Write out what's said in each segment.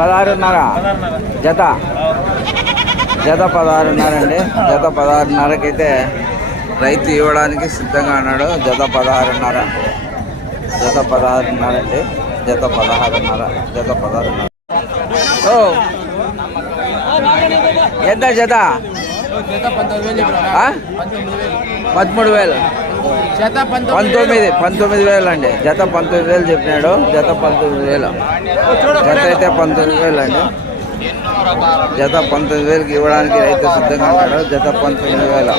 పదహారున్నర. జత. జత పదహారున్నర అండి జత పదహారున్నరకి అయితే రైతు ఇవ్వడానికి సిద్ధంగా ఉన్నాడు. జత పదహారున్నర. జత పదహారున్నర అండి జత పదహారున్నర. జత పదహారున్నర. ఓ. ఎంత జత? ఆ? పదమూడు వేలు. పంతొమ్మిది పంతొమ్మిది వేలు అండి. జత పంతొమ్మిది వేలు చెప్పినాడు. జత పంతొమ్మిది వేలు. జత అయితే పంతొమ్మిది వేలు అండి. జత పంతొమ్మిది వేలకి ఇవ్వడానికి రైతు సిద్ధంగా ఉన్నాడు. జత పంతొమ్మిది వేల.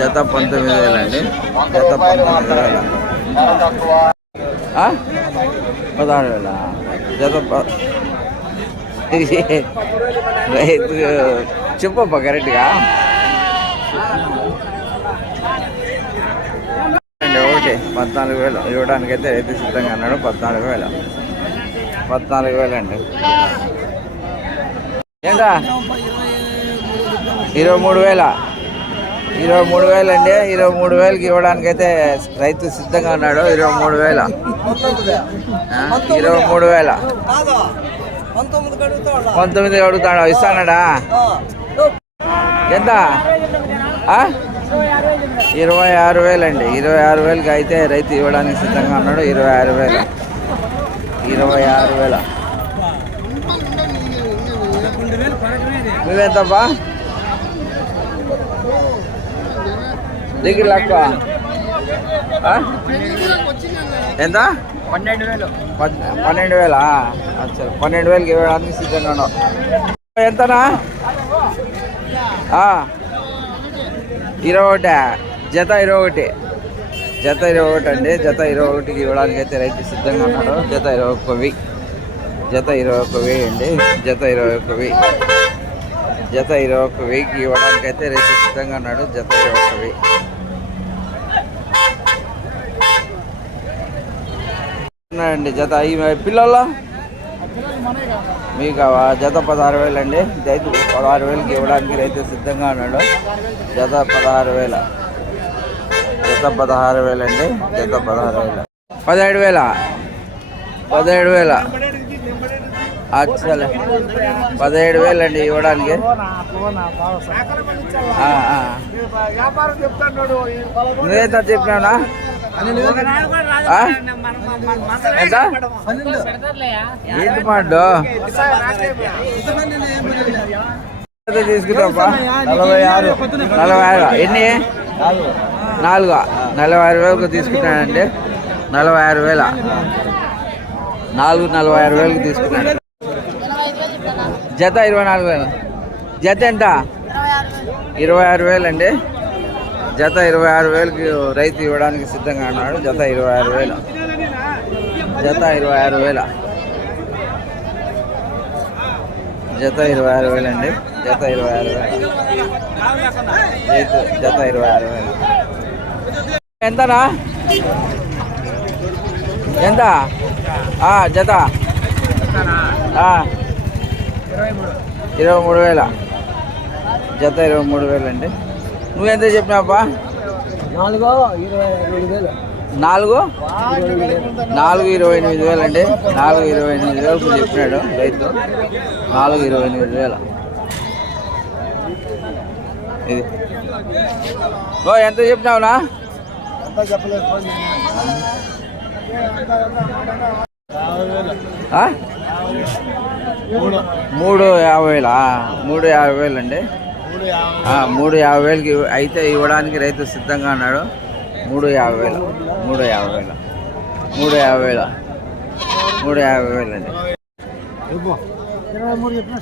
జత పంతొమ్మిది వేలు అండి. జత పంతొమ్మిది వేల. పదహారు వేల? జత రైతు చెప్పప్ప కరెక్ట్గా అండి ఒకటి పద్నాలుగు వేలు. ఇవ్వడానికి అయితే రైతు సిద్ధంగా అన్నాడు పద్నాలుగు వేలు. పద్నాలుగు వేలు అండి. ఏంటా? ఇరవై మూడు వేల. ఇరవై మూడు వేలు అండి. ఇరవై మూడు వేలకి ఇవ్వడానికి అయితే రైతు సిద్ధంగా ఉన్నాడు. ఇరవై మూడు వేల. ఇరవై మూడు వేల. పంతొమ్మిది అడుగుతాడు. ఇస్తానడా? ఎంత? ఆ? ఇరవై ఆరు వేలు అండి ఇరవై ఆరు వేలకి అయితే రైతు ఇవ్వడానికి సిద్ధంగా ఉన్నాడు. ఇరవై ఆరు వేలు. ఇరవై ఆరు వేల. నువ్వెంతబ్బా? దిగి లక్క ఎంత? పన్నెండు వేలు. పన్నెండు వేలా. సరే. పన్నెండు వేలకి ఇవ్వడానికి సిద్ధంగా ఉన్నావు. ఎంతనా? ఆ. ఇరవై ఒకటి జత ఇరవై ఒకటి జత ఇరవై ఒకటి అండి జత ఇరవై ఒకటికి ఇవ్వడానికి అయితే రైతు సిద్ధంగా ఉన్నాడు. జత ఇరవై ఒక్క జత ఇరవై ఒక్క అండి. జత ఇరవై ఒక్క జత ఇరవై ఒక్క వెయ్యికి ఇవ్వడానికి అయితే రైతు సిద్ధంగా ఉన్నాడు. జత ఇరవై ఒక్క వెయ్యి అండి జత. ఈ పిల్లల్లో? మీకు జత పదహారు వేలు అండి రైతు పదహారు వేలకి ఇవ్వడానికి రైతు సిద్ధంగా ఉన్నాడు. జత పదహారు వేల. జత పదహారు వేలు అండి జత పదహారు వేల. పదిహేడు వేల. పదిహేడు వేల. అచ్చలే పదిహేడు వేలు అండి ఇవ్వడానికి. ఆ, ఆ. ఎంత? ఏంటి నలభై ఆరు. నలభై ఆరు. ఎన్ని? నాలుగు. నలభై ఆరు వేలకు తీసుకున్నానండి నలభై ఆరు వేల. నాలుగు నలభై ఆరు వేలకు తీసుకున్నాను జత ఇరవై నాలుగు వేలు. జత ఎంత? ఇరవై ఆరు వేలు. అండి జత ఇరవై ఆరు వేలకి రైతు ఇవ్వడానికి సిద్ధంగా ఉన్నాడు. జత ఇరవై ఆరు వేలు. జత ఇరవై ఆరు వేల. జత ఇరవై ఆరు వేలు అండి జత ఇరవై ఆరు వేలు. రైతు జత ఇరవై ఆరు వేలు. ఎంతనా? ఎంత? జత. ఇరవై మూడు వేల. జత ఇరవై మూడు వేలు అండి నువ్వెంత చెప్పినావా నాలుగు ఇరవై రెండు వేలు. నాలుగు? నాలుగు ఇరవై ఎనిమిది వేలు అండి. నాలుగు ఇరవై ఎనిమిది వేలకు చెప్పినాడు రైతు. నాలుగు ఇరవై ఎనిమిది వేల. ఇది. ఓ ఎంత చెప్పినావునా మూడు. యాభై వేలా? మూడు యాభై వేలు అండి మూడు యాభై వేలకి అయితే ఇవ్వడానికి రైతు సిద్ధంగా ఉన్నాడు. మూడు యాభై వేల మూడు యాభై వేల మూడు యాభై వేల మూడు యాభై వేలు అండి. ఇరవై మూడు చెప్పిన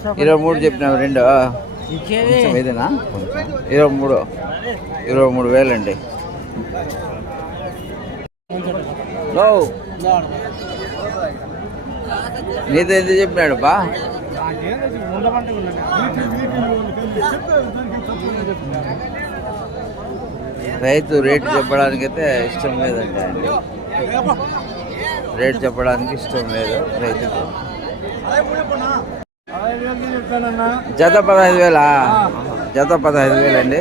చెప్పినావు రెండు ఇదేనా కొంచెం ఇరవై మూడు ఇరవై మూడు వేలండి లో నీతో ఎంత చెప్పినాడు బా? రైతు రేటు చెప్పడానికైతే ఇష్టం లేదండి రేటు చెప్పడానికి ఇష్టం లేదు రైతుకు. జత పదహైదు వేలా? జత పదహైదు వేలు అండి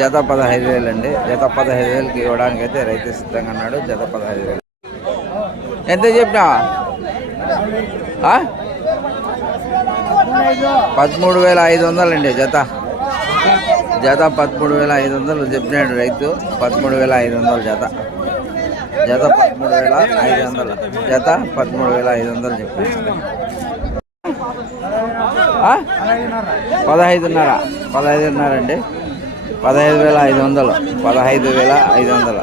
జత పదహైదు వేలు అండి జత పదహైదు వేలకి ఇవ్వడానికి అయితే రైతు సిద్ధంగా అన్నాడు జత పదహైదు వేలు. ఎంత చెప్పినా? పదమూడు వేల ఐదు వందలండి జత. జత పదమూడు వేల ఐదు వందలు చెప్పినాడు రైతు. పదమూడు వేల ఐదు వందలు జత. జత పదమూడు వేల ఐదు వందలు జత పదమూడు వేల ఐదు వందలు చెప్పినాడు. పదహైదున్నర పదహైదున్నర. అండి పదహైదు వేల ఐదు వందలు పదహైదు వేల ఐదు వందలు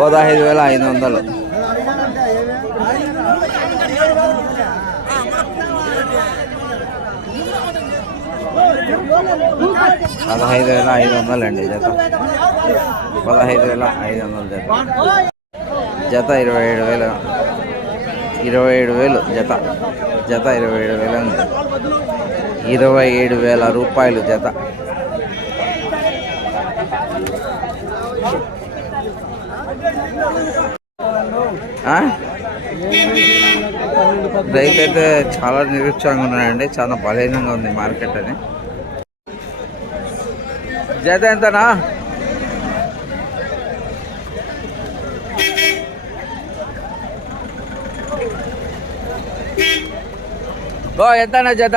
పదహైదు వేల ఐదు వందలు పదహైదు వేల ఐదు వందలు అండి జత. పదహైదు వేల ఐదు వందలు జత. జత ఇరవై ఏడు వేల ఇరవై ఏడు వేలు జత. జత ఇరవై ఏడు వేలు అండి ఇరవై ఏడు వేల రూపాయలు జత. రైతు అయితే చాలా నిరుత్సాహంగా ఉన్నాయండి చాలా బలహీనంగా ఉంది మార్కెట్ అని. జత ఎంతనా ఓ ఎంతనా జత?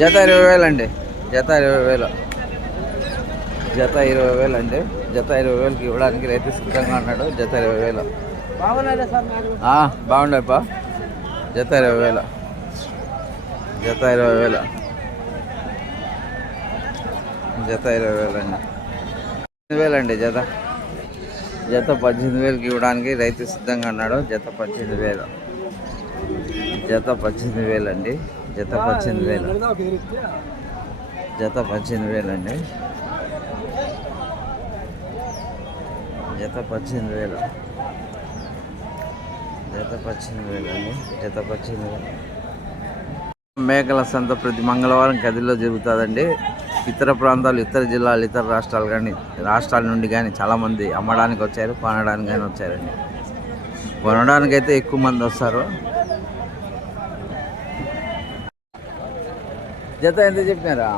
జత ఇరవై వేలు అండి. జత ఇరవై వేలు. జత ఇరవై వేలు అండి. జత ఇరవై వేలకి ఇవ్వడానికి రైతు సిద్ధంగా ఉన్నాడు. జత ఇరవై వేలు. బాగుండేపా జత ఇరవై వేలు. జత ఇరవై వేలు. జత ఇరవై వేలండి పద్దెనిమిది వేలండి జత. జత పద్దెనిమిది వేలకి ఇవ్వడానికి రైతు సిద్ధంగా ఉన్నాడు. జత పద్దెనిమిది వేలు. జత పద్దెనిమిది వేలండి జత పద్దెనిమిది వేలు. జత పద్దెనిమిది వేలండి జత పద్దెనిమిది వేలు. జత పద్దెనిమిది వేలండి జత పద్దెనిమిది వేలు. మేకల సంత ప్రతి మంగళవారం కదిలో జరుగుతుందండి. ఇతర ప్రాంతాలు ఇతర జిల్లాలు ఇతర రాష్ట్రాలు కానీ రాష్ట్రాల నుండి కానీ చాలామంది అమ్మడానికి వచ్చారు కొనడానికి కానీ వచ్చారండి. కొనడానికి అయితే ఎక్కువ మంది వస్తారు. జత ఎంత చెప్పినారా?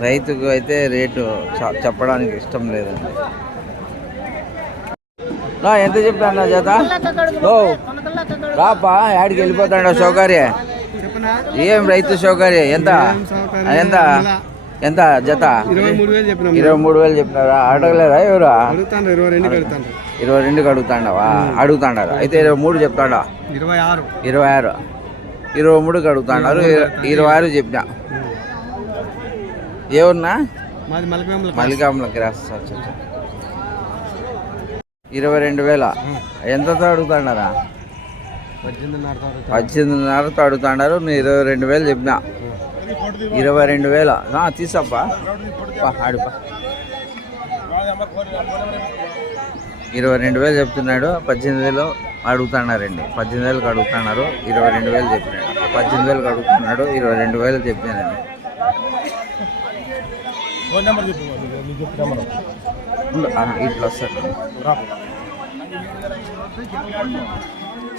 రైతుకు అయితే రేటు చెప్పడానికి ఇష్టం లేదండి. నా ఎంత చెప్తాను నా జత? ఓ రాపా యాడికి వెళ్ళిపోతాడు సౌకర్య ఏం రైతు సౌకర్య ఎంత? ఎంత? ఎంత జత? ఇరవై మూడు వేలు చెప్పినారా? అడగలేదా ఎవరు? ఇరవై రెండుకి అడుగుతాండవా అడుగుతాండారు? అయితే ఇరవై మూడు చెప్తాడా? ఇరవై ఆరు. ఇరవై ఆరు. ఇరవై మూడుకి అడుగుతాండారు ఇర- ఇరవై ఆరు చెప్పిన. మాది మలకవేముల మల్లికాంలకి రాస్తా ఇరవై రెండు వేల. ఎంతతో అడుగుతాడారా? పద్దెనిమిదిన్నర పద్దెనిమిదిన్నరతో అడుగుతాడారు. నేను ఇరవై రెండు వేలు చెప్పిన. ఇరవై రెండు వేల. ఆ, తీసప్పా పా, ఆడుపా. ఇరవై రెండు వేలు చెప్తున్నాడు. పద్దెనిమిది వేలు అడుగుతున్నారండి పద్దెనిమిది వేలకు అడుగుతున్నారు ఇరవై రెండు వేలు చెప్పినాడు. పద్దెనిమిది వేలకు అడుగుతున్నాడు. ఇరవై రెండు వేలు చెప్పినానండి ఫోన్ నెంబర్ చెప్పు నెంబర్. ఇట్లా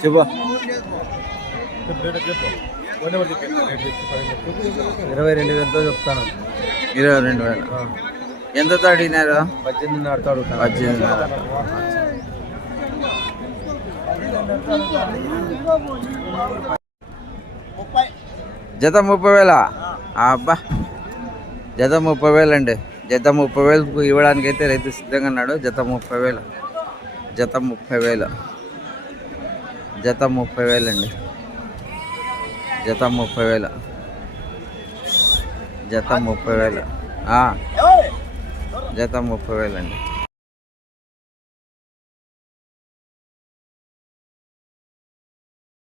చెప్పు. ఇరవై రెండు వేలతో చెప్తాను. ఇరవై రెండు వేలు. ఎంతతో అడిగినారు పద్దెనిమిదిన్నరతో అడుగుతాను పద్దెనిమిదిన్నర. జత ముప్పై వేల. అబ్బా. జత ముప్పై వేలు అండి. జత ముప్పై వేలకు ఇవ్వడానికి అయితే రైతు సిద్ధంగా ఉన్నాడు. జత ముప్పై వేలు. జత ముప్పై వేలు. జత ముప్పై వేలు అండి. జత ముప్పై వేలు. జత ముప్పై వేలు. జత ముప్పై వేలు అండి.